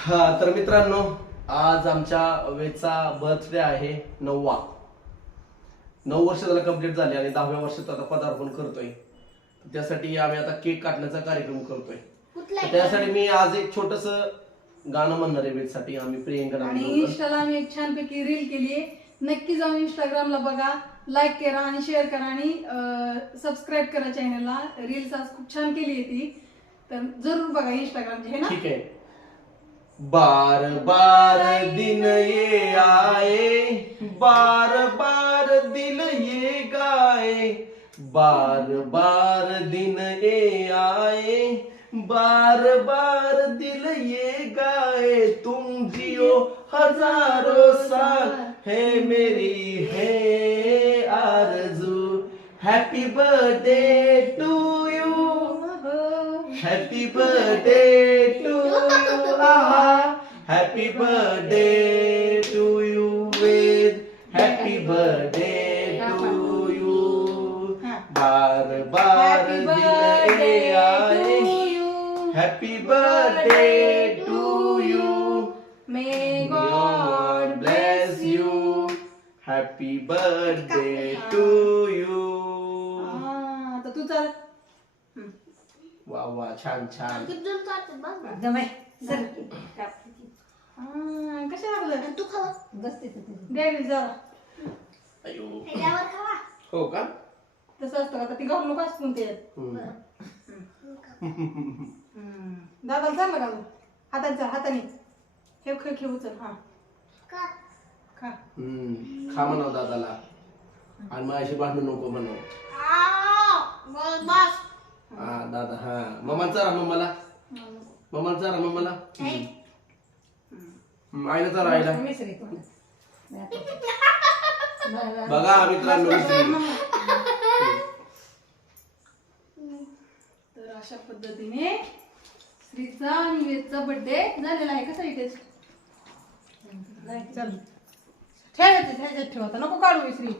हा तर मित्रांनो, आज आमच्या वेदचा बर्थडे आहे 9वा. 9 वर्ष त्याला कंप्लीट झाले आणि 10व्या वर्षात आता पदार्पण करतोय. त्यासाठी आम्ही आता केक काटण्याचा कार्यक्रम करतोय. त्यासाठी मी आज एक छोटस गाणं म्हणणार आहे वेदसाठी. आम्ही प्रियंका आणि इंस्टाला आम्ही एक छानपैकी रील केली आहे. नक्की जाऊन इंस्टाग्रामला बघा, लाईक करा आणि शेअर करा आणि सबस्क्राईब करा चॅनलला. रील्स आज खूप छान केली आहे ती, तर जरूर बघा इंस्टाग्रामची, है ना? ठीक आहे. बार बार दिन ये आए, बार बार दिल ये गाए, बार बार दिन ये आए, बार बार दिल ये गाए, तुम जियो हजारों साल है मेरी है आरज़ू. Happy birthday to you, happy birthday to you, happy birthday to you Ved, happy birthday to you. बार बार दिन ये आए, happy birthday to you. May god bless you. Happy birthday to you. आता तू चल. वा वा, छान छान. जमाय सर कशा लागलं तू खावा बसते द्या जरा. अयो, खावा हो का? तसं असतं आता ती घालू नका स्पून ते. दादाला चाललं घालून हाताने चाल, हाताने खेळ खेळ खेळ उचल. हा खा. खा म्हणाव दादाला आणि माझ्याशी भांडू नको म्हणाव. हा दादा, हा मम्मा चारा, मम्माला चारा, मम्माला आईला चारा, आईला. मिसरी बघा मित्रांनो, तर अशा पद्धतीने श्रीचा आणि वेदचा बर्थडे झालेला आहे. कसा टेस्ट? चल ठेवायचं, ठेव आता, नको काढू श्री.